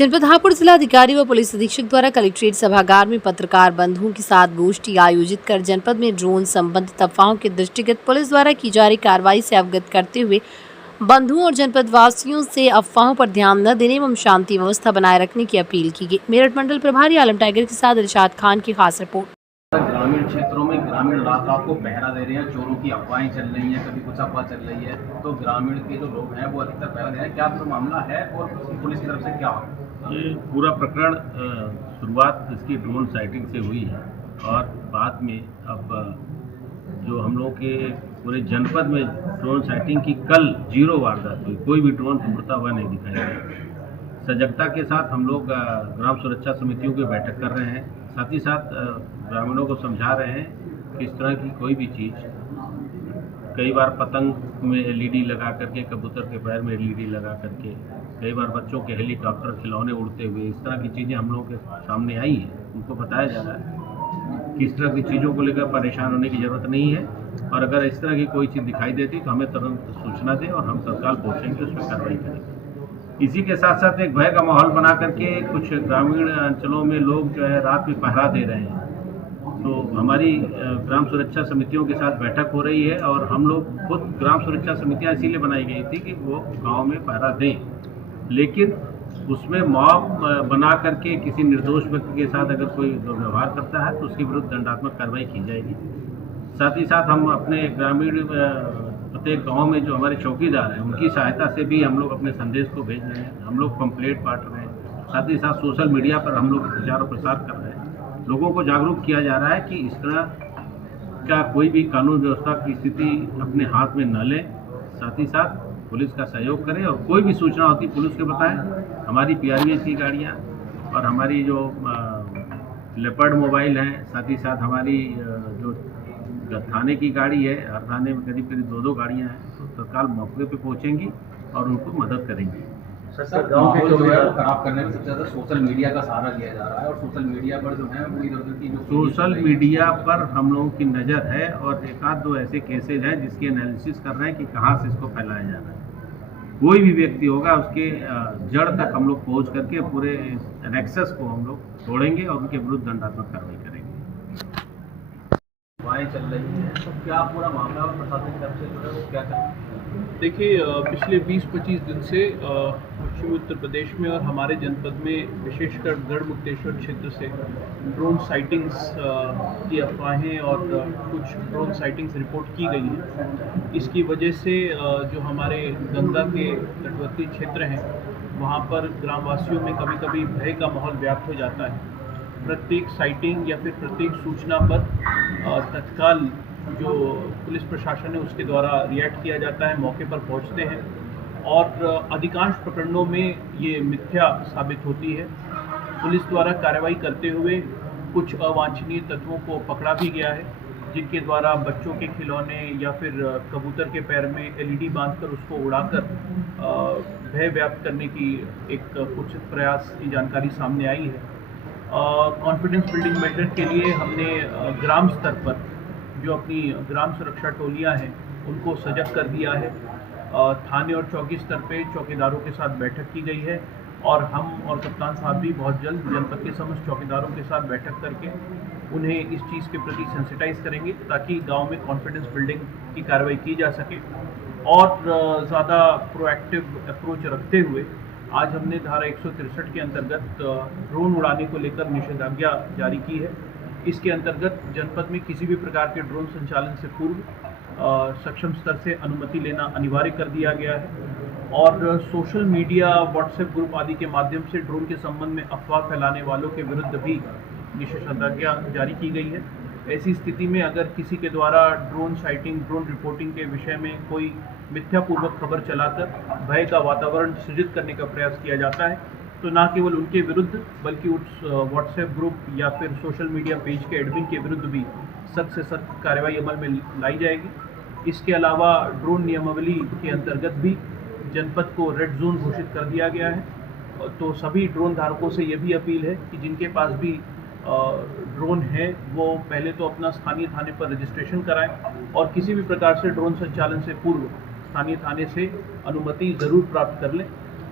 जनपद हापुड़ जिलाधिकारी व पुलिस अधीक्षक द्वारा कलेक्ट्रेट सभागार में पत्रकार बंधुओं के साथ गोष्ठी आयोजित कर जनपद में ड्रोन संबंधित अफवाहों के दृष्टिगत पुलिस द्वारा की जा रही कार्रवाई से अवगत करते हुए बंधुओं और जनपद वासियों से अफवाहों पर ध्यान न देने एवं शांति व्यवस्था बनाए रखने की अपील की गई। मेरठ मंडल प्रभारी आलम टाइगर के साथ इरशाद खान की खास रिपोर्ट। ग्रामीण क्षेत्रों में ग्रामीण इलाका को पहरा दे रहे हैं, चोरों की अफवाहें चल रही हैं, कभी कुछ अफवाह चल रही है, तो ग्रामीण के जो लोग हैं वो अधिकतर पहरा दे रहे हैं। क्या पूरा मामला है और पुलिस की तरफ से क्या होगा? ये पूरा प्रकरण शुरुआत इसकी ड्रोन साइटिंग से हुई है और बाद में अब जो हम लोगों के पूरे जनपद में ड्रोन साइटिंग की कल 0 वारदात हुई, कोई भी ड्रोन उड़ता हुआ नहीं दिखाई दिया। सजगता के साथ हम लोग ग्राम सुरक्षा समितियों की बैठक कर रहे हैं, साथ ही साथ ग्रामीणों को समझा रहे हैं कि इस तरह की कोई भी चीज़, कई बार पतंग में एलईडी लगा करके, कबूतर के पैर में एलईडी लगा करके, कई बार बच्चों के हेलीकॉप्टर खिलौने उड़ते हुए, इस तरह की चीज़ें हम लोगों के सामने आई हैं। उनको बताया जा रहा है कि इस तरह की चीज़ों को लेकर परेशान होने की ज़रूरत नहीं है और अगर इस तरह की कोई चीज़ दिखाई देती तो हमें तुरंत सूचना दें और हम तत्काल पहुँचेंगे, उसमें कार्रवाई करेंगे। इसी के साथ साथ एक भय का माहौल बना करके कुछ ग्रामीण अंचलों में लोग जो है रात में पहरा दे रहे हैं, तो हमारी ग्राम सुरक्षा समितियों के साथ बैठक हो रही है और हम लोग खुद ग्राम सुरक्षा समितियां इसीलिए बनाई गई थी कि वो गांव में पहरा दें, लेकिन उसमें मॉब बना करके किसी निर्दोष व्यक्ति के साथ अगर कोई दुर्व्यवहार करता है तो उसके विरुद्ध दंडात्मक कार्रवाई की जाएगी। साथ ही साथ हम अपने ग्रामीण प्रत्येक गांव में जो हमारे चौकीदार हैं उनकी सहायता से भी हम लोग अपने संदेश को भेज रहे हैं, हम लोग पंपलेट बांट रहे हैं, साथ ही साथ सोशल मीडिया पर हम लोग प्रचार और प्रसार कर रहे हैं। लोगों को जागरूक किया जा रहा है कि इस तरह का कोई भी कानून व्यवस्था की स्थिति अपने हाथ में न लें, साथ ही साथ पुलिस का सहयोग करें और कोई भी सूचना होती पुलिस को बताएं। हमारी PRVS की गाड़ियाँ और हमारी जो लेपर्ड मोबाइल हैं, साथ ही साथ हमारी जो थाने की गाड़ी है, हर थाने में करीब 2-2 गाड़ियाँ हैं, तो तत्काल मौके पे पहुँचेंगी और उनको मदद करेंगी। सर, गाँव के जो है वो खराब करने में सबसे ज़्यादा सोशल मीडिया का सहारा लिया जा रहा है और सोशल मीडिया पर जो है वो इधर की जो सोशल मीडिया पर हम लोगों की नज़र है और 1-2 ऐसे केसेज हैं जिसकी एनालिसिस कर रहे हैं कि कहाँ से इसको फैलाया जा रहा है। कोई भी व्यक्ति होगा उसके जड़ तक हम लोग पहुँच करके पूरे नेक्सस को हम लोग तोड़ेंगे और उनके विरुद्ध दंडात्मक कार्रवाई करेंगे। चल रही है तो क्या पूरा मामला और प्रशासन की तरफ से जो है वो क्या करें? देखिए, पिछले 20-25 दिन से पश्चिमी उत्तर प्रदेश में और हमारे जनपद में विशेषकर गढ़मुक्तेश्वर क्षेत्र से ड्रोन साइटिंग्स की अफवाहें और कुछ ड्रोन साइटिंग्स रिपोर्ट की गई हैं। इसकी वजह से जो हमारे गंगा के तटवर्ती क्षेत्र हैं वहाँ पर ग्रामवासियों में कभी-कभी भय का माहौल व्याप्त हो जाता है। प्रत्येक साइटिंग या फिर प्रत्येक सूचना पर तत्काल जो पुलिस प्रशासन है उसके द्वारा रिएक्ट किया जाता है, मौके पर पहुंचते हैं और अधिकांश प्रकरणों में ये मिथ्या साबित होती है। पुलिस द्वारा कार्रवाई करते हुए कुछ अवांछनीय तत्वों को पकड़ा भी गया है, जिनके द्वारा बच्चों के खिलौने या फिर कबूतर के पैर में LED बांधकर उसको उड़ाकर भय व्याप्त करने की एक कुछ प्रयास की जानकारी सामने आई है। कॉन्फिडेंस बिल्डिंग मेजर के लिए हमने ग्राम स्तर पर जो अपनी ग्राम सुरक्षा टोलियां हैं उनको सजग कर दिया है। थाने और चौकी स्तर पे चौकीदारों के साथ बैठक की गई है और हम और कप्तान साहब भी बहुत जल्द जनपद के समस्त चौकीदारों के साथ बैठक करके उन्हें इस चीज़ के प्रति सेंसिटाइज करेंगे ताकि गांव में कॉन्फिडेंस बिल्डिंग की कार्रवाई की जा सके और ज़्यादा प्रोएक्टिव अप्रोच रखते हुए आज हमने धारा 163 के अंतर्गत ड्रोन उड़ाने को लेकर निषेधाज्ञा जारी की है। इसके अंतर्गत जनपद में किसी भी प्रकार के ड्रोन संचालन से पूर्व सक्षम स्तर से अनुमति लेना अनिवार्य कर दिया गया है और सोशल मीडिया, व्हाट्सएप ग्रुप आदि के माध्यम से ड्रोन के संबंध में अफवाह फैलाने वालों के विरुद्ध भी निषेधाज्ञा जारी की गई है। ऐसी स्थिति में अगर किसी के द्वारा ड्रोन साइटिंग, ड्रोन रिपोर्टिंग के विषय में कोई मिथ्यापूर्वक खबर चलाकर भय का वातावरण सृजित करने का प्रयास किया जाता है तो न केवल उनके विरुद्ध बल्कि उस व्हाट्सएप ग्रुप या फिर सोशल मीडिया पेज के एडमिन के विरुद्ध भी सख्त से सख्त कार्रवाई अमल में लाई जाएगी। इसके अलावा ड्रोन नियमावली के अंतर्गत भी जनपद को रेड जोन घोषित कर दिया गया है। तो सभी ड्रोन धारकों से ये भी अपील है कि जिनके पास भी ड्रोन है वो पहले तो अपना स्थानीय थाने पर रजिस्ट्रेशन कराएं और किसी भी प्रकार से ड्रोन संचालन से पूर्व स्थानीय थाने से अनुमति ज़रूर प्राप्त कर लें।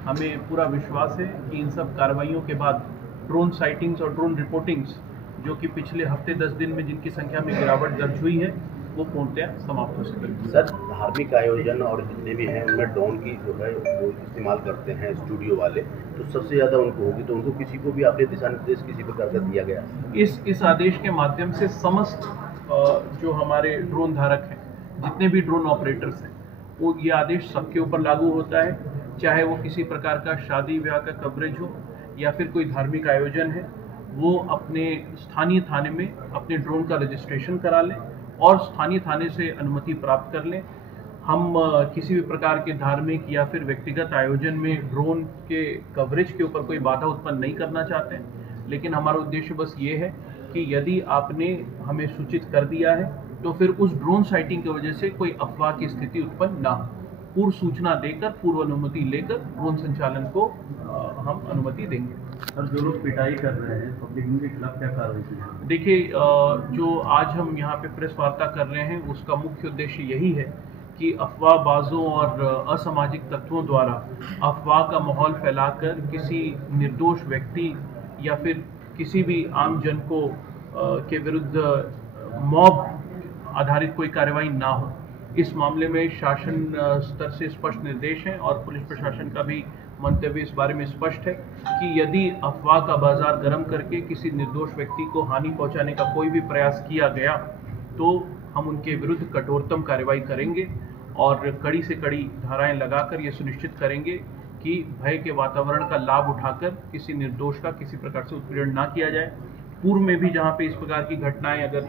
हमें पूरा विश्वास है कि इन सब कार्रवाइयों के बाद ड्रोन साइटिंग्स और ड्रोन रिपोर्टिंग्स जो कि पिछले हफ्ते 10 दिन में जिनकी संख्या में गिरावट दर्ज हुई है वो पूर्णतया समाप्त हो सकेगी। सर, धार्मिक आयोजन और जितने भी हैं उनमें ड्रोन की जो है वो इस्तेमाल करते हैं स्टूडियो वाले, तो सबसे ज़्यादा उनको होगी, तो उनको किसी को भी आपने दिशा निर्देश किसी प्रकार का दिया गया? इस आदेश के माध्यम से समस्त जो हमारे ड्रोन धारक हैं, जितने भी ड्रोन ऑपरेटर्स हैं, वो ये आदेश सबके ऊपर लागू होता है, चाहे वो किसी प्रकार का शादी ब्याह का कवरेज हो या फिर कोई धार्मिक आयोजन है, वो अपने स्थानीय थाने में अपने ड्रोन का रजिस्ट्रेशन करा लें और स्थानीय थाने से अनुमति प्राप्त कर लें। हम किसी भी प्रकार के धार्मिक या फिर व्यक्तिगत आयोजन में ड्रोन के कवरेज के ऊपर कोई बाधा उत्पन्न नहीं करना चाहते हैं, लेकिन हमारा उद्देश्य बस ये है कि यदि आपने हमें सूचित कर दिया है तो फिर उस ड्रोन साइटिंग की वजह से कोई अफवाह की स्थिति उत्पन्न ना हो। पूर्व सूचना देकर, पूर्व अनुमति लेकर ड्रोन संचालन को हम अनुमति देंगे। सर, जो लोग पिटाई कर रहे हैं पब्लिक, उनके खिलाफ क्या कार्रवाई की? देखिए, जो आज हम यहाँ पे प्रेस वार्ता कर रहे हैं उसका मुख्य उद्देश्य यही है कि अफवाहबाजों और असामाजिक तत्वों द्वारा अफवाह का माहौल फैलाकर किसी निर्दोष व्यक्ति या फिर किसी भी आम जन को के विरुद्ध मॉब आधारित कोई कार्रवाई ना हो। इस मामले में शासन स्तर से स्पष्ट निर्देश हैं और पुलिस प्रशासन का भी मंतव्य इस बारे में स्पष्ट है कि यदि अफवाह का बाजार गर्म करके किसी निर्दोष व्यक्ति को हानि पहुंचाने का कोई भी प्रयास किया गया तो हम उनके विरुद्ध कठोरतम कार्रवाई करेंगे और कड़ी से कड़ी धाराएं लगाकर ये सुनिश्चित करेंगे कि भय के वातावरण का लाभ उठाकर किसी निर्दोष का किसी प्रकार से उत्पीड़न ना किया जाए। पूर्व में भी जहाँ पे इस प्रकार की घटनाएं अगर